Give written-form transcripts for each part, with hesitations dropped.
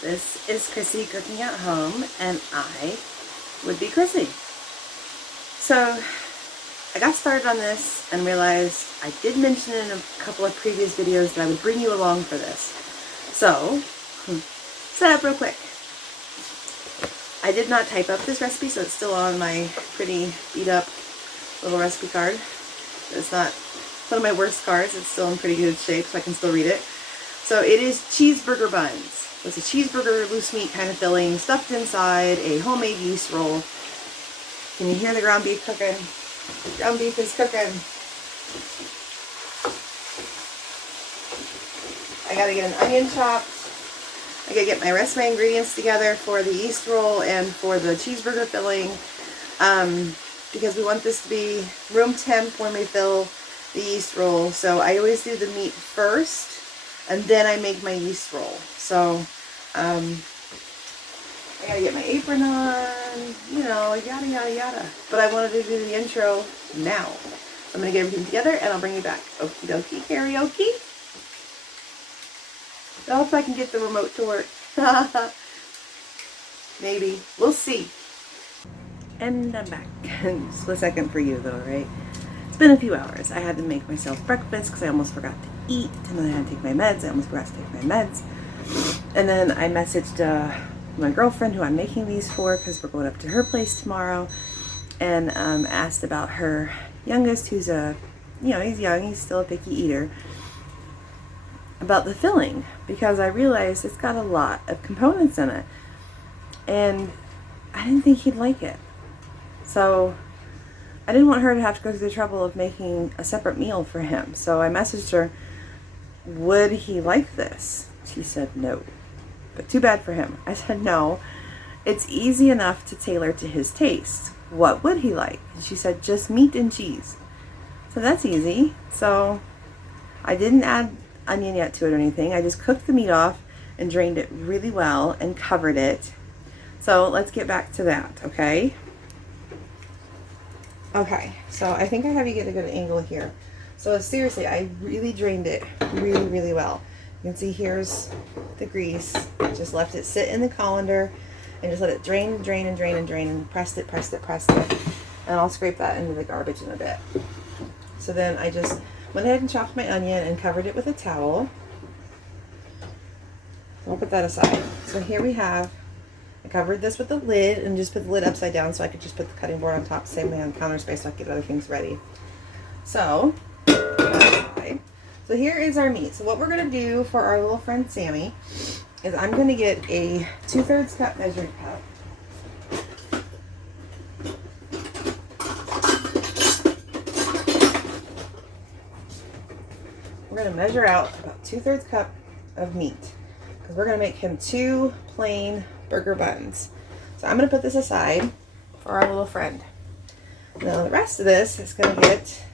This is Chrissy cooking at home, and I would be Chrissy. So I got started on this and realized I did mention in a couple of previous videos that I would bring you along for this. So, set up real quick. I did not type up this recipe, so it's still on my pretty beat up little recipe card. It's not one of my worst cards. It's still in pretty good shape, so I can still read it. So it is cheeseburger buns. It's a cheeseburger loose meat kind of filling stuffed inside a homemade yeast roll. Can you hear the ground beef cooking? Ground beef is cooking. I gotta get an onion chopped. I gotta get my rest of my ingredients together for the yeast roll and for the cheeseburger filling, because we want this to be room temp when we fill the yeast roll. So I always do the meat first and then I make my yeast roll. So I gotta get my apron on, you know, yada yada yada. But I wanted to do the intro now. I'm gonna get everything together and I'll bring you back. Okie dokie, karaoke. I hope I can get the remote to work. Maybe. We'll see. And I'm back. Just a second for you though, right? It's been a few hours. I had to make myself breakfast because I almost forgot to eat. And then I had to take my meds. I almost forgot to take my meds. And then I messaged my girlfriend who I'm making these for, because we're going up to her place tomorrow, and asked about her youngest, who's he's young, he's still a picky eater, about the filling, because I realized it's got a lot of components in it and I didn't think he'd like it. So I didn't want her to have to go through the trouble of making a separate meal for him. So I messaged her, would he like this? She said no, but too bad for him. I said no, it's easy enough to tailor to his taste. What would he like? And she said just meat and cheese. So that's easy. So I didn't add onion yet to it or anything. I just cooked the meat off and drained it really well and covered it. So let's get back to that, okay? Okay, so I think I have you get a good angle here. So seriously, I really drained it really, really well. You can see here's the grease. Just left it sit in the colander and just let it drain, drain, and drain, and drain, and pressed it. And I'll scrape that into the garbage in a bit. So then I just went ahead and chopped my onion and covered it with a towel. So I'll put that aside. So here we have, I covered this with the lid and just put the lid upside down so I could just put the cutting board on top, same way on counter space, so I could get other things ready. So, okay. So here is our meat. So what we're going to do for our little friend Sammy is I'm going to get a 2/3 cup measuring cup. We're going to measure out about 2/3 cup of meat because we're going to make him 2 plain burger buns. So I'm going to put this aside for our little friend. Now the rest of this is going to get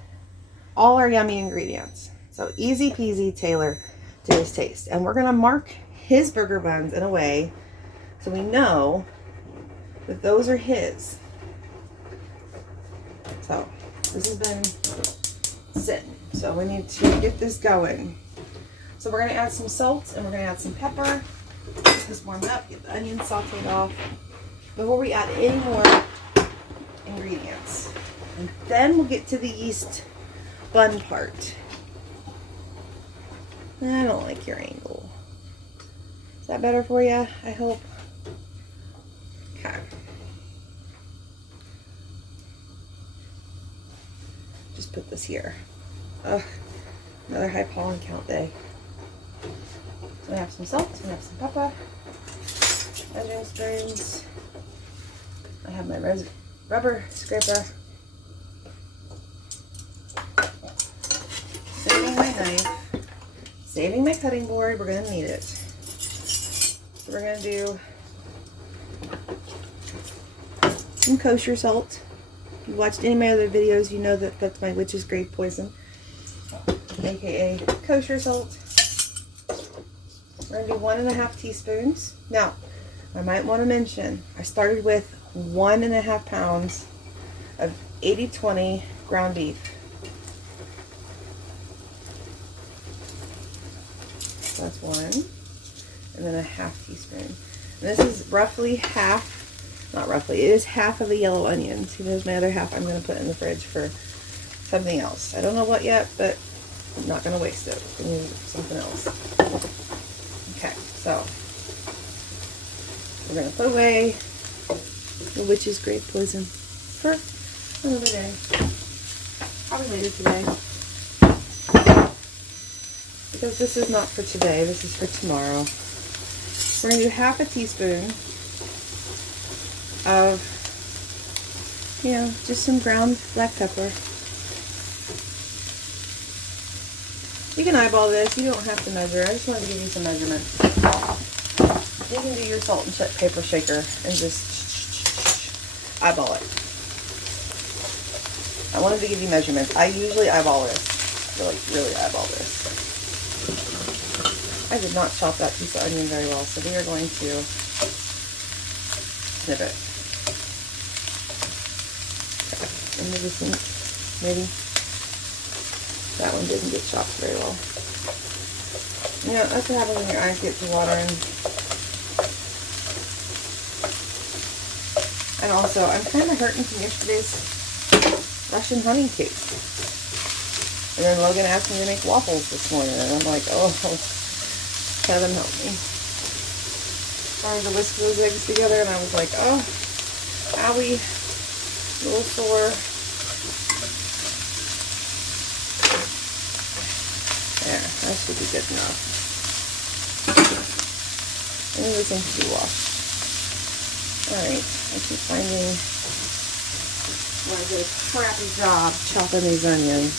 all our yummy ingredients. So easy peasy, tailor to his taste. And we're going to mark his burger buns in a way so we know that those are his. So this has been sitting. So we need to get this going. So we're going to add some salt and we're going to add some pepper. Get this warmed up, get the onions sauteed off before we add any more ingredients. And then we'll get to the yeast bun part. I don't like your angle. Is that better for you? I hope. Okay. Just put this here. Ugh, another high pollen count day. So we have some salt, we have some pepper, measuring spoons. I have my rubber scraper. Saving my knife, saving my cutting board. We're going to need it. So we're going to do some kosher salt. If you watched any of my other videos, you know that that's my witch's grave poison, aka kosher salt. We're going to do 1.5 teaspoons. Now, I might want to mention, I started with 1.5 pounds of 80/20 ground beef. So that's one. and then a half teaspoon. And this is roughly half, not roughly, it is half of a yellow onion. See, there's my other half I'm going to put in the fridge for something else. I don't know what yet, but I'm not going to waste it. I'm going to use something else. Okay, so we're going to put away the witch's grape poison for another day. Probably later today. Because this is not for today, this is for tomorrow. We're going to do half a teaspoon of, you know, just some ground black pepper. You can eyeball this, you don't have to measure. I just wanted to give you some measurement. You can do your salt and pepper shaker and just eyeball it. I wanted to give you measurements. I usually eyeball this. I like really eyeball this. I did not chop that piece of onion very well, so we are going to snip it. Into the sink, maybe. That one didn't get chopped very well. You know, that's what happens when your eyes get too watering. And also, I'm kind of hurting from yesterday's Russian honey cake. And then Logan asked me to make waffles this morning, and I'm like, oh, Kevin, help me. Trying to whisk those eggs together, and I was like, oh, owie, a little sore. There, that should be good enough. And then we can be washed. Alright, I keep finding when I did a crappy job chopping these onions.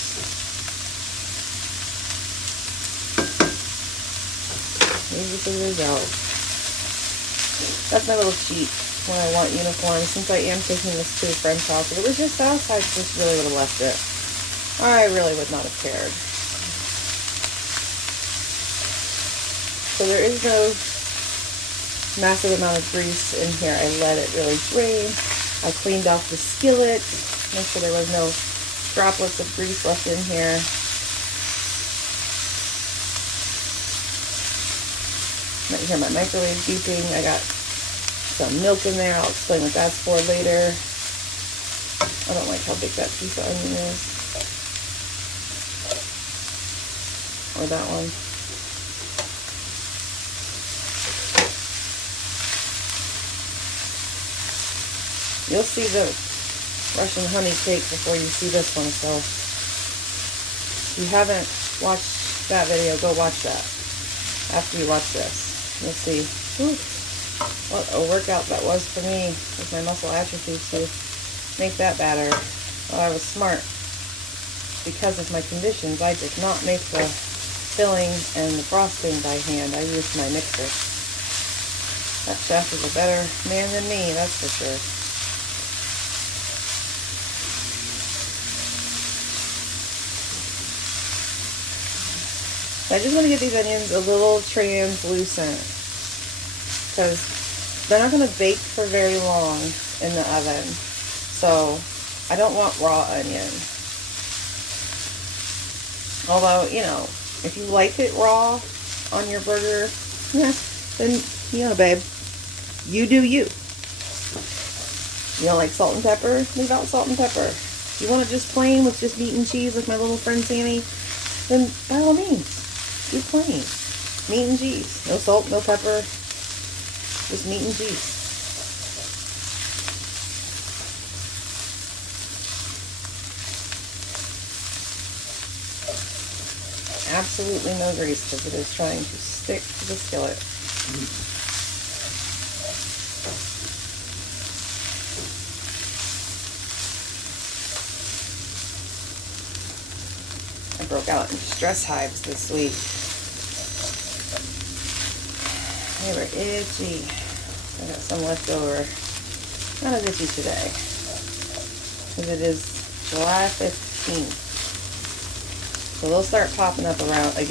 Here's the result. That's my little cheat when I want uniform. Since I am taking this to a friend's house, if it was just us, I just really would have left it. I really would not have cared. So there is no massive amount of grease in here. I let it really drain. I cleaned off the skillet, make sure there was no droplets of grease left in here. You might hear my microwave beeping. I got some milk in there. I'll explain what that's for later. I don't like how big that piece of onion is. Or that one. You'll see the Russian honey cake before you see this one, so if you haven't watched that video, go watch that after you watch this. You'll see what a workout that was for me with my muscle atrophy to make that batter. Well, I was smart. Because of my conditions, I did not make the filling and the frosting by hand. I used my mixer. That chef is a better man than me, that's for sure. I just want to get these onions a little translucent because they're not going to bake for very long in the oven. So I don't want raw onion. Although, you know, if you like it raw on your burger, yeah, then, you know, babe, you do you. You don't like salt and pepper? Leave out salt and pepper. If you want it just plain with just meat and cheese like my little friend Sammy, then by all means. Do plain. Meat and cheese. No salt, no pepper. Just meat and cheese. Absolutely no grease because it is trying to stick to the skillet. I broke out in stress hives this week. They were itchy. I got some left over. Not as itchy today. Because it is July 15th. So they'll start popping up around the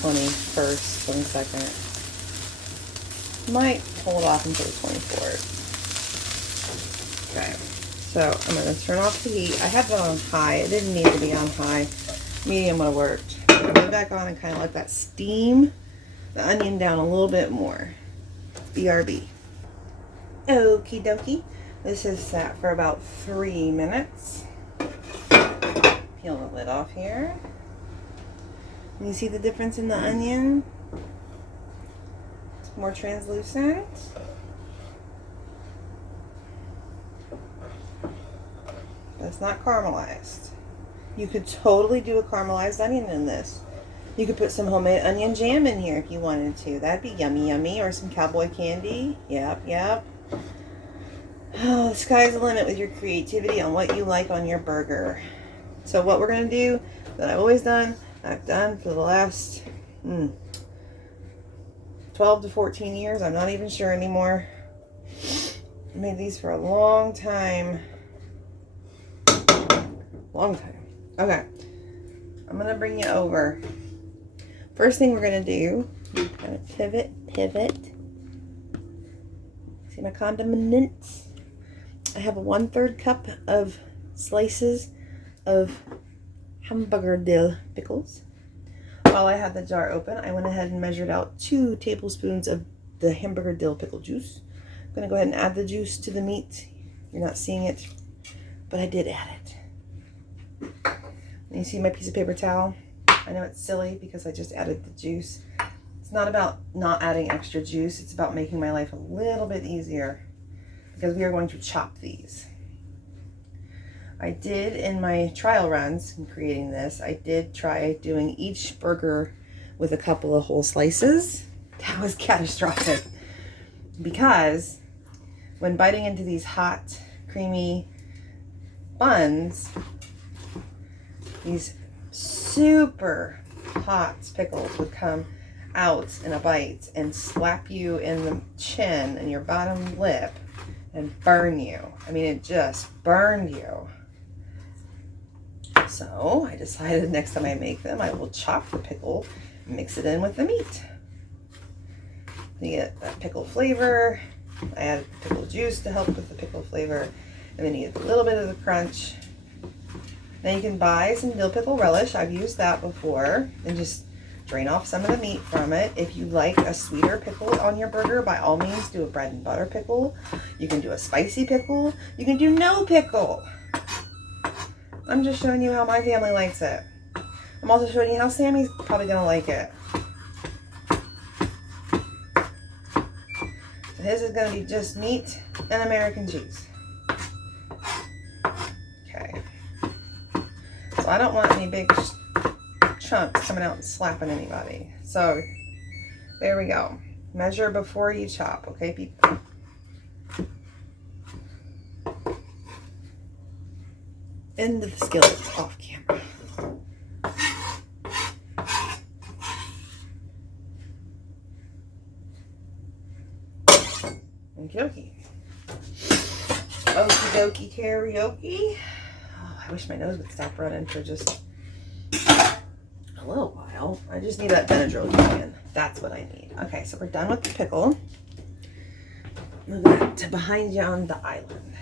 21st, 22nd. Might hold off until the 24th. Okay. So I'm going to turn off the heat. I had it on high. It didn't need to be on high. Medium would have worked. Put it back on and kind of let that steam the onion down a little bit more. BRB. Okie dokie. This is sat for about 3 minutes. Peel the lid off here. And you see the difference in the onion? It's more translucent. But it's not caramelized. You could totally do a caramelized onion in this. You could put some homemade onion jam in here if you wanted to. That'd be yummy, yummy. Or some cowboy candy. Yep, yep. Oh, the sky's the limit with your creativity on what you like on your burger. So what we're going to do, that I've always done, I've done for the last 12 to 14 years. I'm not even sure anymore. I made these for a long time. Long time. Okay. I'm going to bring you over. First thing we're going to do, kind of pivot. See my condiments? I have a 1/3 cup of slices of hamburger dill pickles. While I had the jar open, I went ahead and measured out 2 tablespoons of the hamburger dill pickle juice. I'm going to go ahead and add the juice to the meat. You're not seeing it, but I did add it. And you see my piece of paper towel? I know it's silly because I just added the juice. It's not about not adding extra juice. It's about making my life a little bit easier because we are going to chop these. I did, in my trial runs in creating this, I did try doing each burger with a couple of whole slices. That was catastrophic because when biting into these hot, creamy buns, these super hot pickles would come out in a bite and slap you in the chin and your bottom lip and burn you. I mean, it just burned you. So I decided next time I make them, I will chop the pickle and mix it in with the meat. You get that pickle flavor. I added pickle juice to help with the pickle flavor. And then you get a little bit of the crunch. Now you can buy some dill pickle relish. I've used that before. And just drain off some of the meat from it. If you like a sweeter pickle on your burger, by all means do a bread and butter pickle. You can do a spicy pickle. You can do no pickle. I'm just showing you how my family likes it. I'm also showing you how Sammy's probably going to like it. So his is going to be just meat and American cheese. Okay. So I don't want any big chunks coming out and slapping anybody. So there we go. Measure before you chop, okay, people? End of the skillet off camera. Okie dokie. Okie dokie karaoke. Oh, I wish my nose would stop running for just a little while. I just need that Benadryl again. That's what I need. Okay, so we're done with the pickle. Move that to behind you on the island.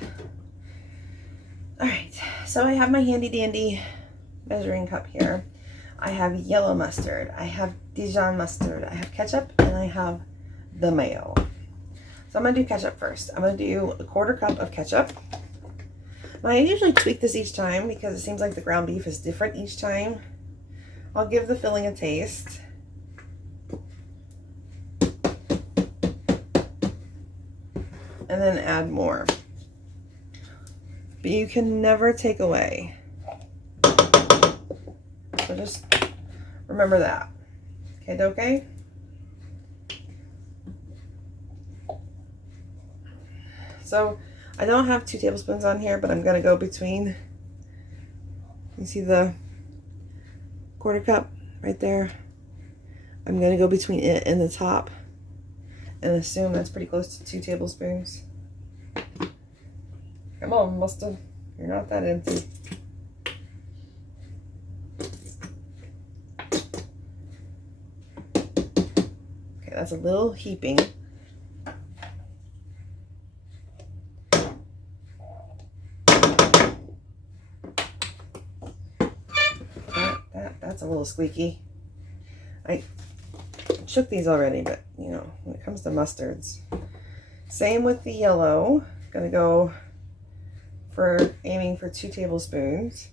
Alright, so I have my handy dandy measuring cup here. I have yellow mustard, I have Dijon mustard, I have ketchup, and I have the mayo. So I'm going to do ketchup first. I'm going to do a 1/4 cup of ketchup. And I usually tweak this each time because it seems like the ground beef is different each time. I'll give the filling a taste. And then add more. But you can never take away. So just remember that. Okay? So I don't have 2 tablespoons on here, but I'm going to go between, you see the 1/4 cup right there? I'm going to go between it and the top and assume that's pretty close to 2 tablespoons. Come on, mustard. You're not that empty. Okay, that's a little heaping. That's a little squeaky. I shook these already, but you know, when it comes to mustards, same with the yellow. Gonna go for aiming for 2 tablespoons.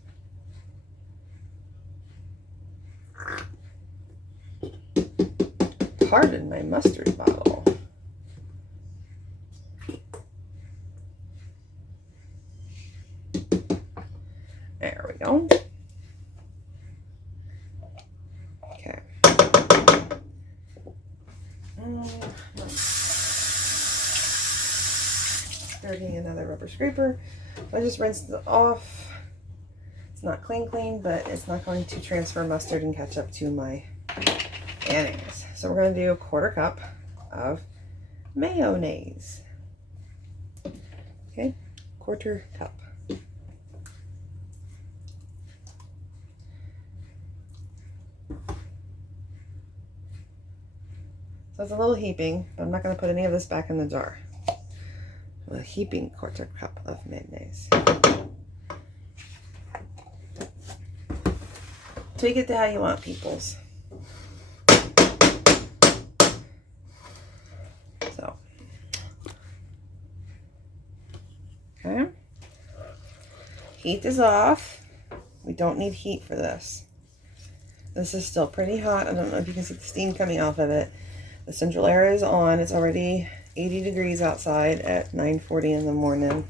Pardon my mustard bottle. There we go. Okay. Dirtying another rubber scraper. I just rinsed it off. It's not clean, but it's not going to transfer mustard and ketchup to my mayonnaise. So we're going to do 1/4 cup of mayonnaise. Okay, 1/4 cup. So it's a little heaping, but I'm not going to put any of this back in the jar. A heaping 1/4 cup of mayonnaise. Take it to how you want, peoples. So, okay. Heat is off. We don't need heat for this. This is still pretty hot. I don't know if you can see the steam coming off of it. The central air is on. It's already 80 degrees outside at 9:40 in the morning.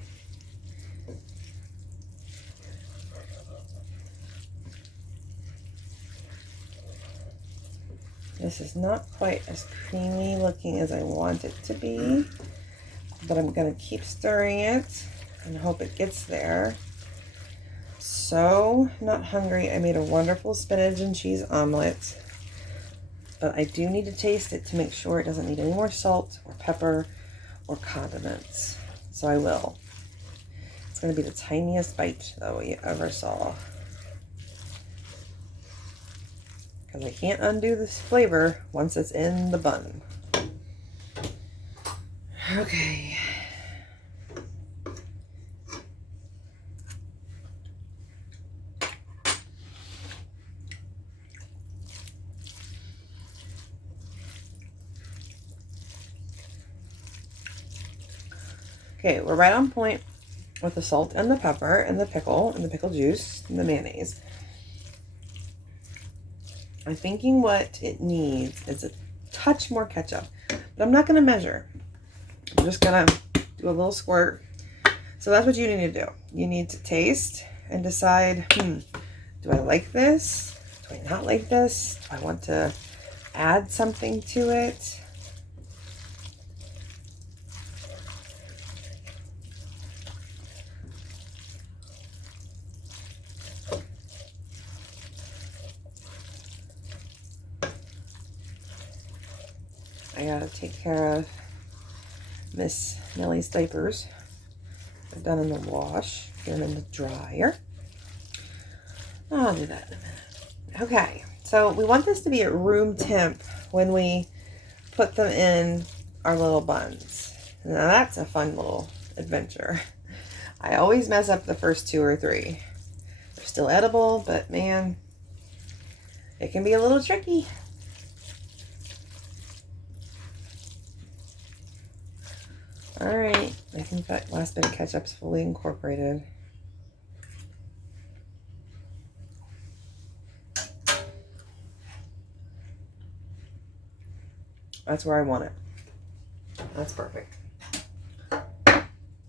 This is not quite as creamy looking as I want it to be, but I'm going to keep stirring it and hope it gets there. So, not hungry. I made a wonderful spinach and cheese omelet, but I do need to taste it to make sure it doesn't need any more salt or pepper or condiments. So I will. It's going to be the tiniest bite though you ever saw, because I can't undo this flavor once it's in the bun. Okay. Okay, we're right on point with the salt and the pepper and the pickle juice and the mayonnaise. I'm thinking what it needs is a touch more ketchup, but I'm not going to measure. I'm just going to do a little squirt. So that's what you need to do. You need to taste and decide, do I like this? Do I not like this? Do I want to add something to it? I gotta take care of Miss Nellie's diapers. They're done in the wash. Get them in the dryer. I'll do that in a minute. Okay, so we want this to be at room temp when we put them in our little buns. Now that's a fun little adventure. I always mess up the first 2 or 3. They're still edible, but man, it can be a little tricky. All right, I think that last bit of ketchup's fully incorporated. That's where I want it. That's perfect. All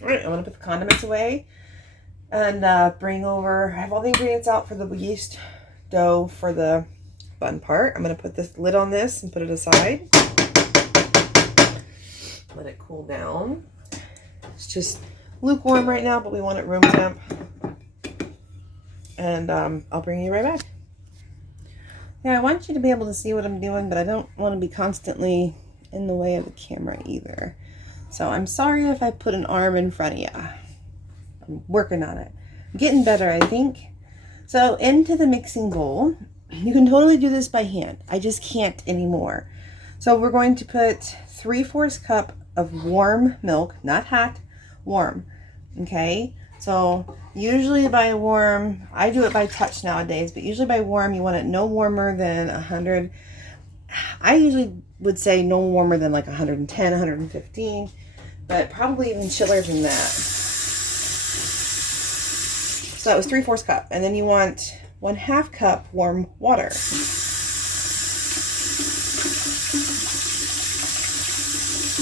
right, I'm gonna put the condiments away and bring over, I have all the ingredients out for the yeast dough for the bun part. I'm gonna put this lid on this and put it aside. Let it cool down. It's just lukewarm right now, but we want it room temp. And I'll bring you right back. Yeah, I want you to be able to see what I'm doing, but I don't want to be constantly in the way of the camera either. So I'm sorry if I put an arm in front of you. I'm working on it. I'm getting better, I think. So into the mixing bowl. You can totally do this by hand. I just can't anymore. So we're going to put 3/4 cup of warm milk, not hot, warm. Okay, so usually by warm, I do it by touch nowadays, but usually by warm, you want it no warmer than 100 I usually would say no warmer than like 110, 115, but probably even chiller than that. So that was 3/4 cup. And then you want 1/2 cup warm water.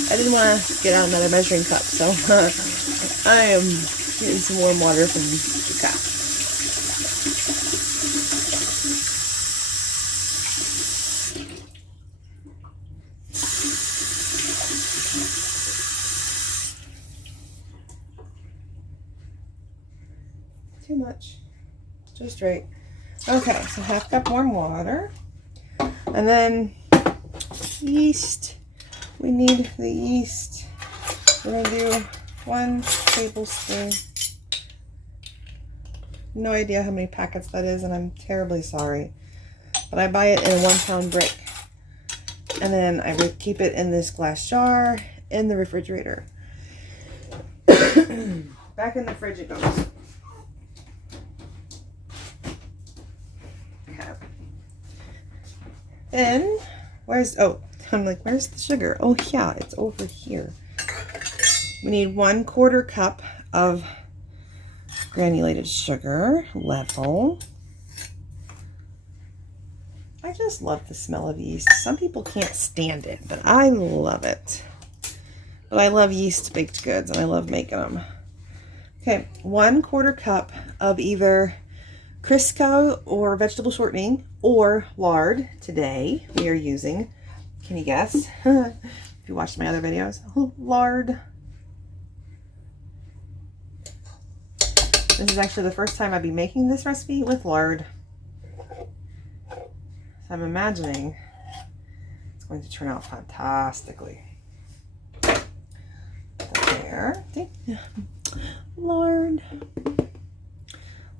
I didn't want to get out another measuring cup, so I am getting some warm water from the cup. Too much. Just right. Okay, so 1/2 cup warm water. And then yeast. We need the yeast. We're going to do 1 tablespoon. No idea how many packets that is, and I'm terribly sorry. But I buy it in a 1-pound brick. And then I would keep it in this glass jar in the refrigerator. Back in the fridge it goes. Okay. Then, I'm like, where's the sugar? Oh yeah, it's over here. We need 1/4 cup of granulated sugar, level. I just love the smell of yeast. Some people can't stand it, but I love it. But I love yeast baked goods, and I love making them. Okay, 1/4 cup of either Crisco or vegetable shortening or lard. Today we are using, can you guess? If you watched my other videos, lard. This is actually the first time I'd be making this recipe with lard. So I'm imagining it's going to turn out fantastically. There. Lard.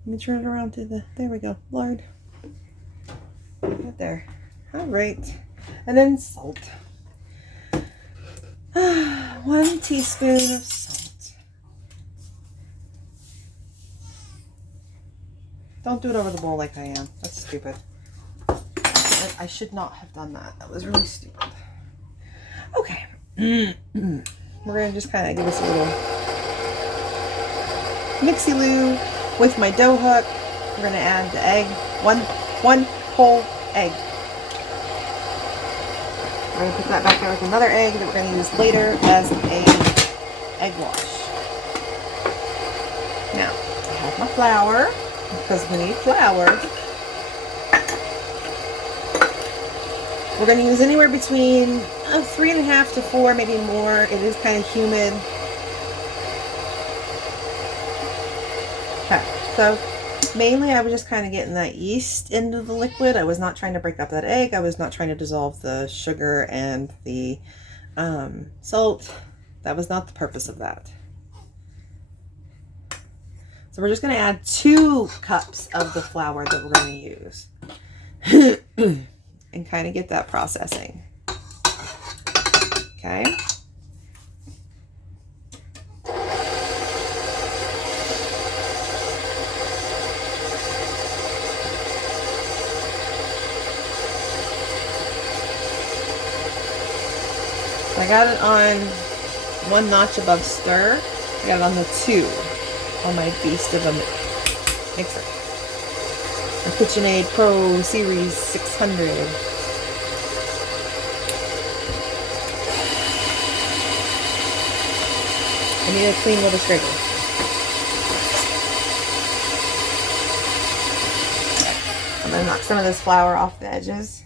Let me turn it around to there we go, lard. Right there. All right. And then salt. 1 teaspoon of salt. Don't do it over the bowl like I am. That's stupid. I should not have done that. That was really stupid. Okay. We're going to just kind of give this a little mixy-loo with my dough hook. We're going to add the egg. One whole egg. We're going to put that back there with another egg that we're going to use later as an egg wash. Now, I have my flour, because we need flour. We're going to use anywhere between 3.5 to 4, maybe more. It is kind of humid. Okay, so mainly I was just kind of getting that yeast into the liquid. I was not trying to break up that egg. I was not trying to dissolve the sugar and the salt. That was not the purpose of that. So we're just going to add 2 cups of the flour that we're going to use. And kind of get that processing. Okay. I got it on 1 notch above stir. I got it on the 2 on my beast of a mixer. A KitchenAid Pro Series 600. I need a clean little scraper. I'm going to knock some of this flour off the edges.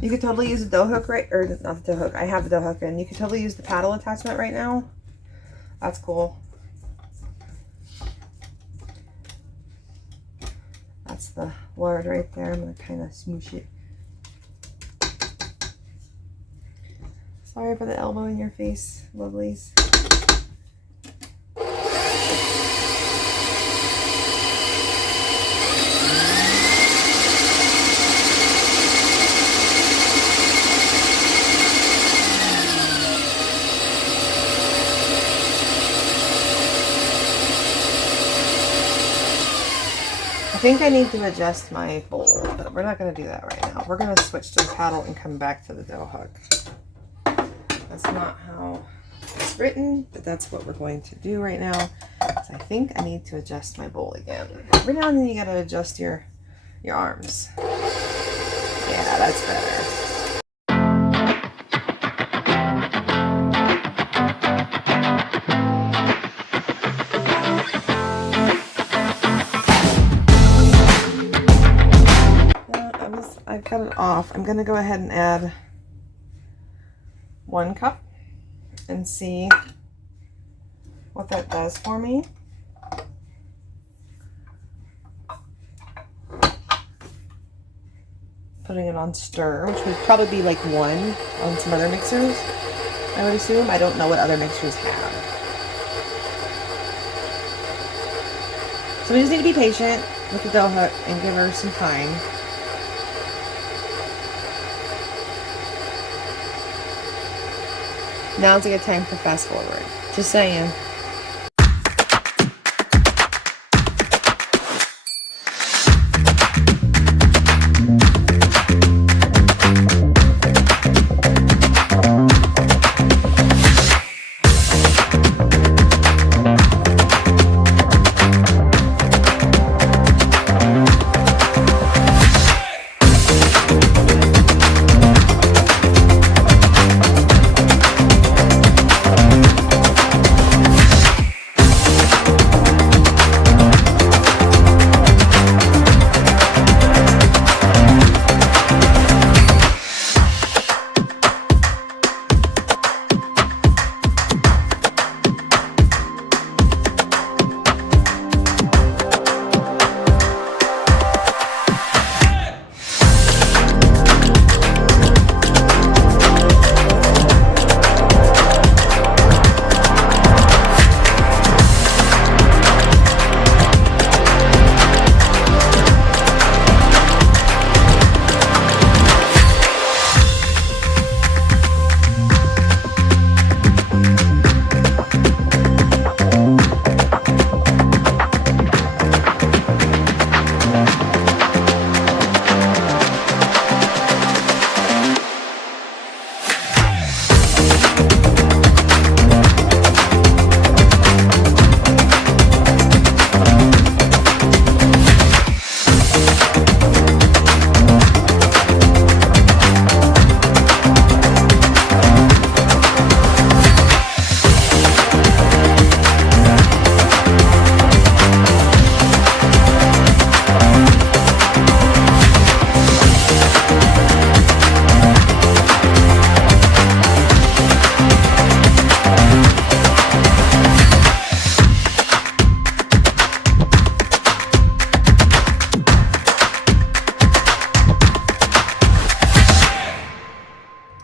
You could totally use a dough hook, right? Or not the dough hook. I have the dough hook, and you could totally use the paddle attachment right now. That's cool. That's the lard right there. I'm going to kind of smoosh it. Sorry for the elbow in your face, lovelies. I think I need to adjust my bowl, but we're not going to do that right now. We're going to switch to the paddle and come back to the dough hook. That's not how it's written, but that's what we're going to do right now. So I think I need to adjust my bowl again. Every now and then you got to adjust your arms. Yeah, that's better. I've got it off. I'm going to go ahead and add 1 cup and see what that does for me. Putting it on stir, which would probably be like 1 on some other mixers, I would assume. I don't know what other mixers have. So we just need to be patient with the dough hook and give her some time. Now's a good time for fast forward. Just saying.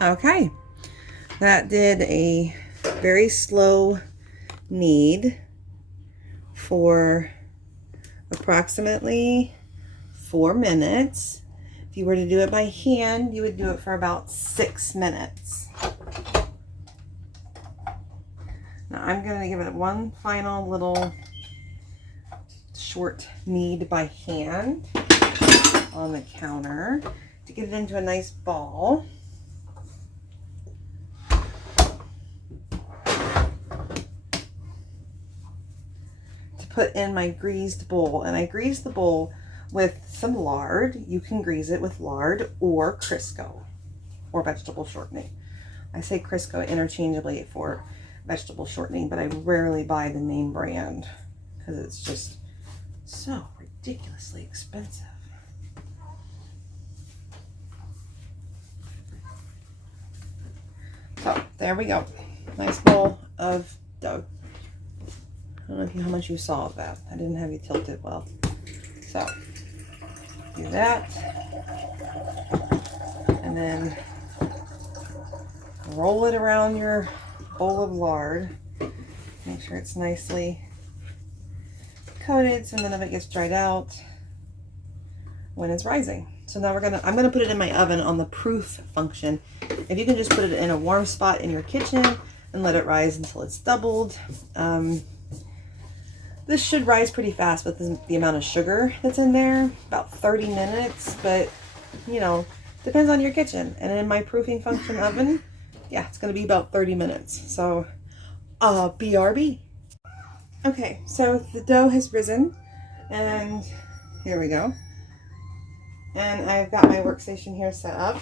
Okay, that did a very slow knead for approximately 4 minutes. If you were to do it by hand, you would do it for about 6 minutes. Now I'm going to give it one final little short knead by hand on the counter to get it into a nice ball. Put in my greased bowl, and I greased the bowl with some lard. You can grease it with lard or Crisco or vegetable shortening. I say Crisco interchangeably for vegetable shortening, but I rarely buy the name brand because it's just so ridiculously expensive. So there we go. Nice bowl of dough. I don't know how much you saw of that. I didn't have you tilted well. So, do that. And then roll it around your bowl of lard. Make sure it's nicely coated so none of it gets dried out when it's rising. So now I'm gonna put it in my oven on the proof function. If you can just put it in a warm spot in your kitchen and let it rise until it's doubled. This should rise pretty fast with the amount of sugar that's in there, about 30 minutes, but you know, depends on your kitchen. And in my proofing function oven, yeah, it's gonna be about 30 minutes. So, BRB. Okay, so the dough has risen, and here we go. And I've got my workstation here set up.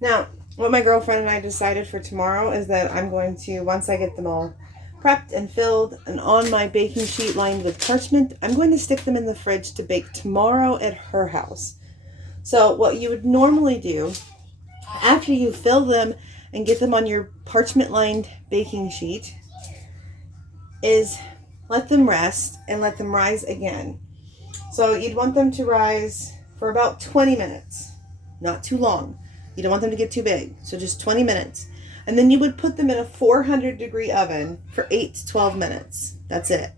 Now, what my girlfriend and I decided for tomorrow is that I'm going to, once I get them all prepped and filled and on my baking sheet lined with parchment, I'm going to stick them in the fridge to bake tomorrow at her house. So what you would normally do after you fill them and get them on your parchment lined baking sheet is let them rest and let them rise again. So you'd want them to rise for about 20 minutes, not too long. You don't want them to get too big, so just 20 minutes. And then you would put them in a 400-degree oven for 8 to 12 minutes. That's it.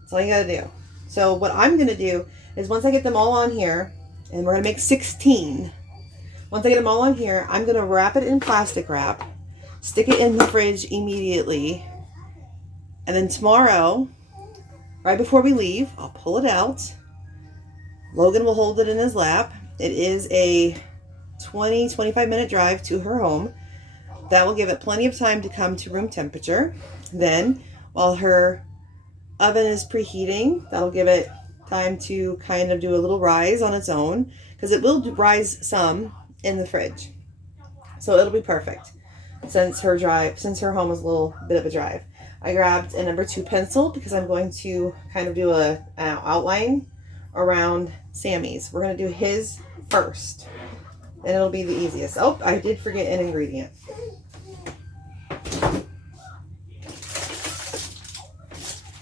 That's all you gotta do. So what I'm gonna do is once I get them all on here, and we're gonna make 16. Once I get them all on here, I'm gonna wrap it in plastic wrap, stick it in the fridge immediately, and then tomorrow, right before we leave, I'll pull it out. Logan will hold it in his lap. It is a 20-25 minute drive to her home. That will give it plenty of time to come to room temperature. Then, while her oven is preheating, that'll give it time to kind of do a little rise on its own, because it will rise some in the fridge. So it'll be perfect since her home is a little bit of a drive. I grabbed a number 2 pencil because I'm going to kind of do an outline around Sammy's. We're going to do his first, and it'll be the easiest. Oh, I did forget an ingredient.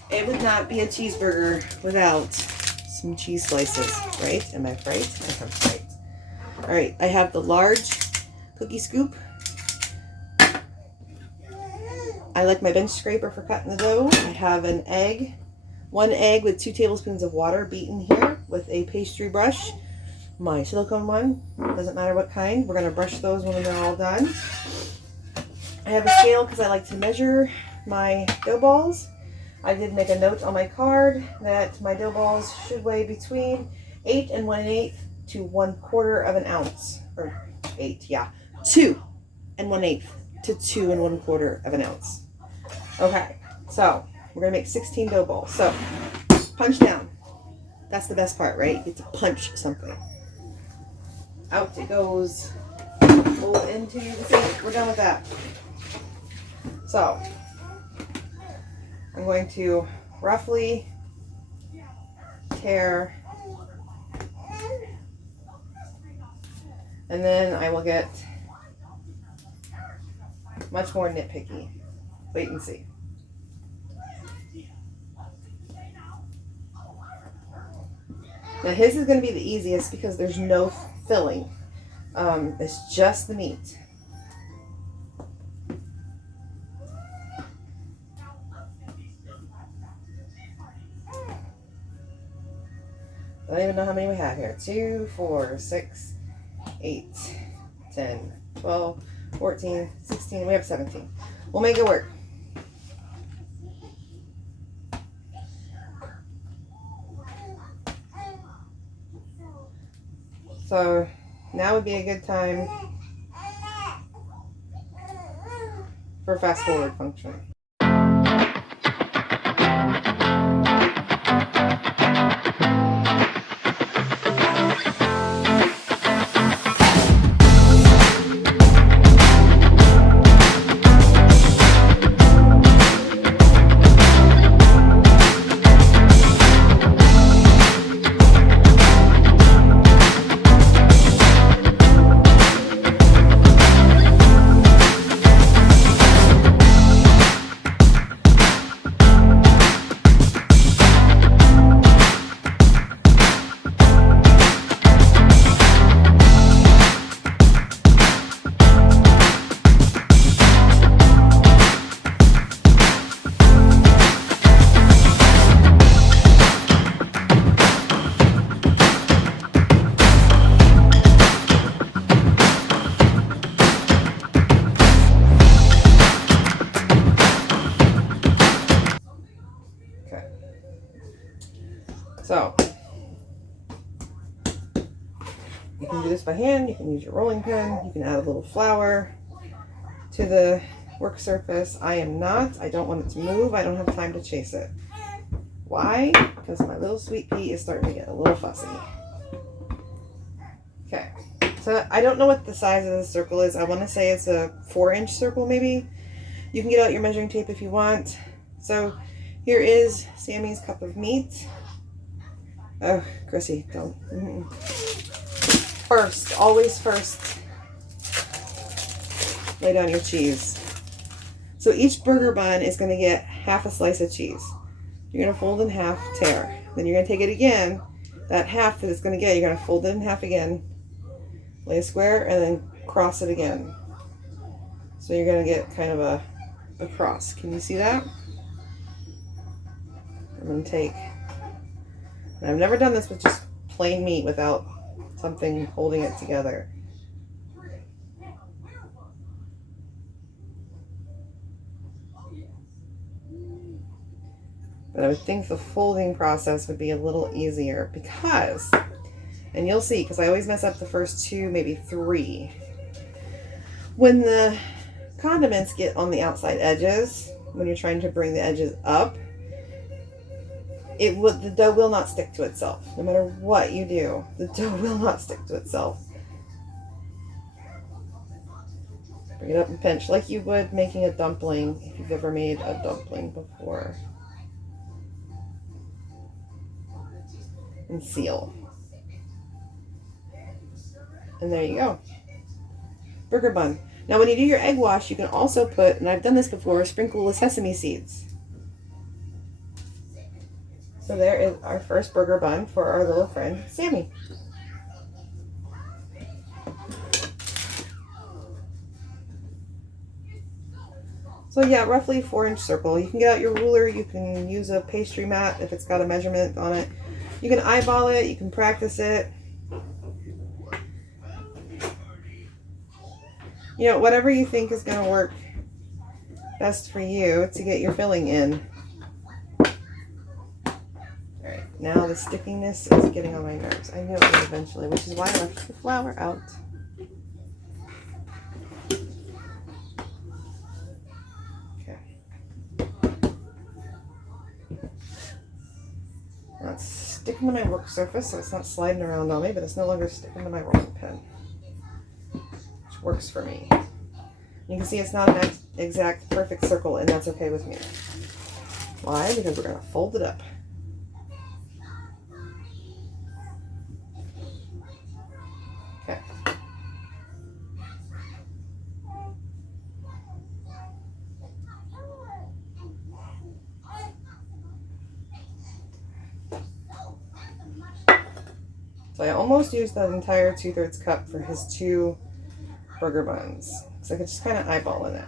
It would not be a cheeseburger without some cheese slices, right? Am I right? I'm right. All right, I have the large cookie scoop. I like my bench scraper for cutting the dough. I have an egg, 1 egg with 2 tablespoons of water beaten here with a pastry brush. My silicone one, doesn't matter what kind. We're gonna brush those when they're all done. I have a scale because I like to measure my dough balls. I did make a note on my card that my dough balls should weigh between 8 1/8 to 1/4 of an ounce. Or 8, yeah. 2 1/8 to 2 1/4 of an ounce. Okay, so we're gonna make 16 dough balls. So punch down. That's the best part, right? You get to punch something. Out it goes. Pull it into the sink. We're done with that. So I'm going to roughly tear, and then I will get much more nitpicky. Wait and see. Now his is going to be the easiest because there's no filling. It's just the meat. I don't even know how many we have here. 2, 4, 6, 8, 10, 12, 14, 16. We have 17. We'll make it work. So now would be a good time for fast forward function. this by hand, you can use your rolling pin, you can add a little flour to the work surface. I am not. I don't want it to move. I don't have time to chase it. Why? Because my little sweet pea is starting to get a little fussy. Okay, so I don't know what the size of the circle is. I want to say it's a 4-inch circle maybe. You can get out your measuring tape if you want. So here is Sammy's cup of meat. Oh, Chrissy, don't. First, always first, lay down your cheese. So each burger bun is going to get half a slice of cheese. You're going to fold in half, tear. Then you're going to take it again. That half that it's going to get, you're going to fold it in half again, lay a square, and then cross it again. So you're going to get kind of a cross. Can you see that? I'm going to take, and I've never done this with just plain meat without something holding it together. But I would think the folding process would be a little easier because, and you'll see, because I always mess up the first 2, maybe 3. When the condiments get on the outside edges, when you're trying to bring the edges up, the dough will not stick to itself. No matter what you do, the dough will not stick to itself. Bring it up and pinch like you would making a dumpling if you've ever made a dumpling before. And seal. And there you go. Burger bun. Now when you do your egg wash, you can also put, and I've done this before, a sprinkle of sesame seeds. So there is our first burger bun for our little friend, Sammy. So yeah, roughly 4-inch circle. You can get out your ruler, you can use a pastry mat if it's got a measurement on it. You can eyeball it, you can practice it. You know, whatever you think is going to work best for you to get your filling in. Alright, now the stickiness is getting on my nerves. I knew it would eventually, which is why I left the flour out. Okay. That's sticking to my work surface, so it's not sliding around on me, but it's no longer sticking to my rolling pin, which works for me. You can see it's not an exact perfect circle, and that's okay with me. Why? Because we're going to fold it up. Okay. So I almost used that entire 2/3 cup for his 2 burger buns. So I could just kind of eyeball in it.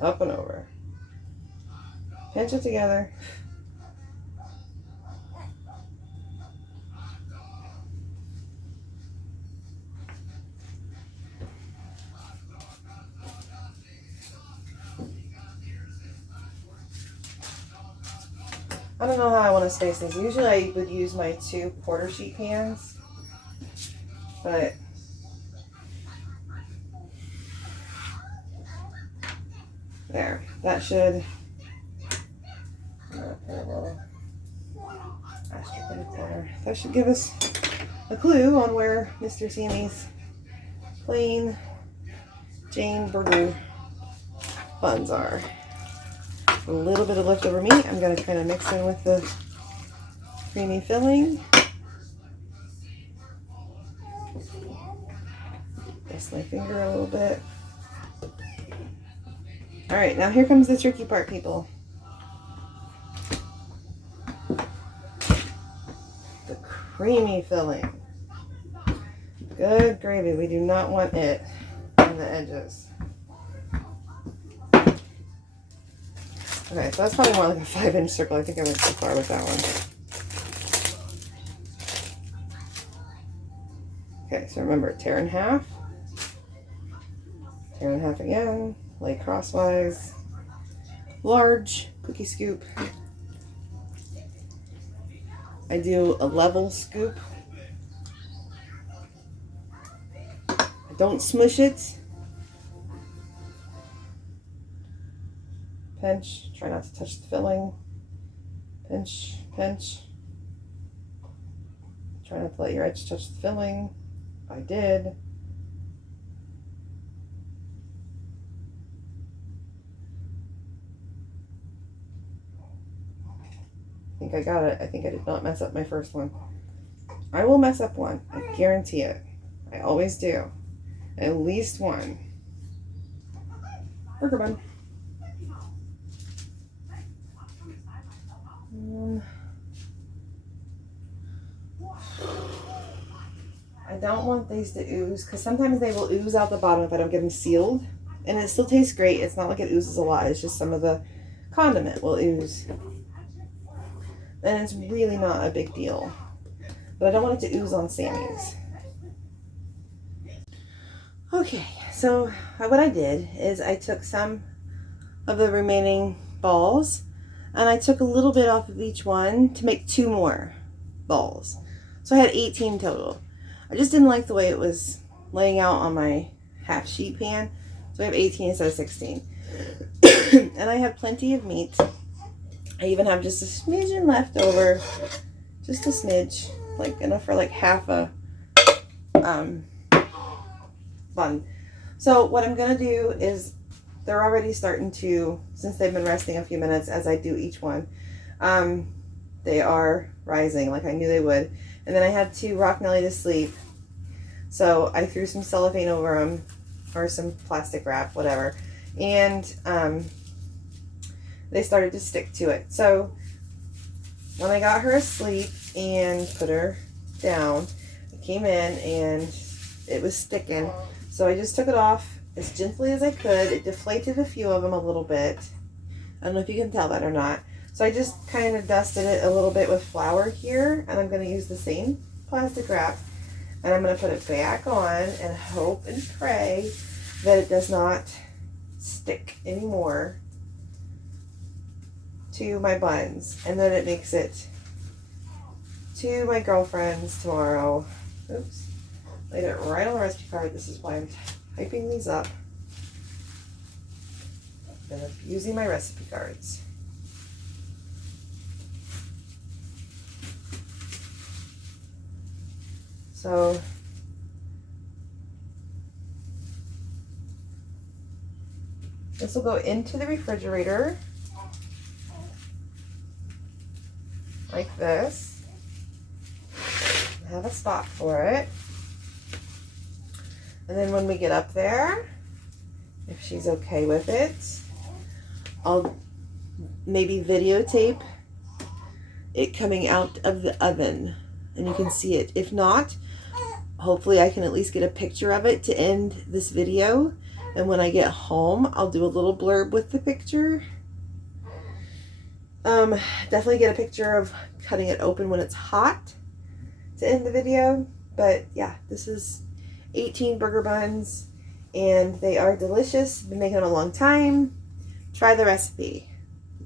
Up and over. Pinch it together. I don't know how I want to space these. Usually I would use my 2 quarter sheet pans, but there, that should, that should give us a clue on where Mr. Sammy's plain Jane burger buns are. A little bit of leftover meat I'm going to kind of mix in with the creamy filling. Press my finger a little bit. Alright, now here comes the tricky part, people. The creamy filling. Good gravy. We do not want it on the edges. Okay, so that's probably more like a 5-inch circle. I think I went too far with that one. Okay, so remember, tear in half, And half again, lay crosswise. Large cookie scoop. I do a level scoop. I don't smush it. Pinch, try not to touch the filling. Pinch, pinch. Try not to let your edge touch the filling. I did. I think I got it. I think I did not mess up my first one. I will mess up one. I guarantee it. I always do. At least one. Burger bun. I don't want these to ooze because sometimes they will ooze out the bottom if I don't get them sealed. And it still tastes great. It's not like it oozes a lot. It's just some of the condiment will ooze. And it's really not a big deal. But I don't want it to ooze on Sammy's. Okay, so what I did is I took some of the remaining balls and I took a little bit off of each one to make 2 more balls. So I had 18 total. I just didn't like the way it was laying out on my half sheet pan. So I have 18 instead of 16. And I have plenty of meat. I even have just a smidgen left over. Just a smidge. Like enough for like half a bun. So what I'm going to do is they're already starting to, since they've been resting a few minutes as I do each one, they are rising like I knew they would. And then I had to rock Nelly to sleep. So I threw some cellophane over them, or some plastic wrap, whatever. And they started to stick to it. So when I got her asleep and put her down, I came in and it was sticking. So I just took it off as gently as I could. It deflated a few of them a little bit. I don't know if you can tell that or not. So I just kind of dusted it a little bit with flour here, and I'm going to use the same plastic wrap, and I'm going to put it back on and hope and pray that it does not stick anymore to my buns, and then it makes it to my girlfriend's tomorrow. Oops, laid it right on the recipe card. This is why I'm typing these up. I'm using my recipe cards. So this will go into the refrigerator like this. I have a spot for it. And then when we get up there, if she's okay with it, I'll maybe videotape it coming out of the oven and you can see it. If not, hopefully I can at least get a picture of it to end this video. And when I get home, I'll do a little blurb with the picture. Definitely get a picture of cutting it open when it's hot to end the video. But yeah, this is 18 burger buns and they are delicious. Been making them a long time. Try the recipe.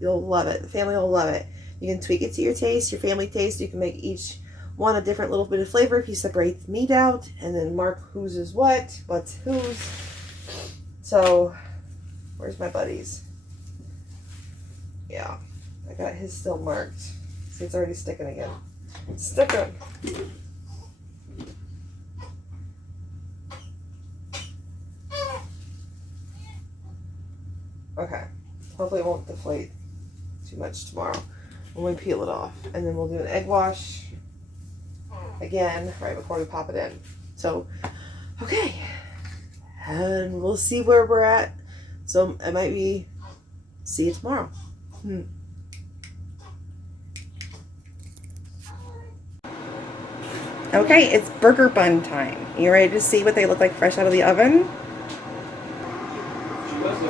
You'll love it. The family will love it. You can tweak it to your taste, your family taste. You can make each one a different little bit of flavor if you separate the meat out and then mark whose is what's whose. So, where's my buddies? Yeah, I got his still marked. See, it's already sticking again. It's sticking. Okay, hopefully it won't deflate too much tomorrow when we peel it off. And then we'll do an egg wash again right before we pop it in. So, okay. And we'll see where we're at. So it might be, see you tomorrow. Okay, it's burger bun time. You ready to see what they look like fresh out of the oven?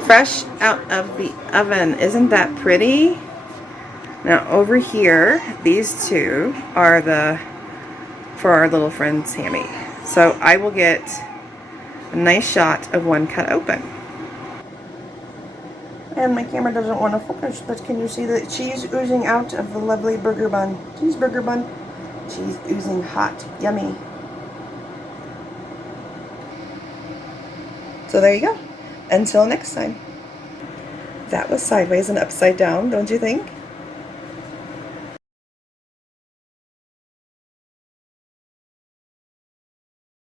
Fresh out of the oven. Isn't that pretty? Now over here, these two are for our little friend Sammy. So I will get a nice shot of one cut open. And my camera doesn't want to focus, but can you see the cheese oozing out of the lovely burger bun? Cheeseburger bun. Cheese oozing hot. Yummy. So there you go. Until next time. That was sideways and upside down, don't you think?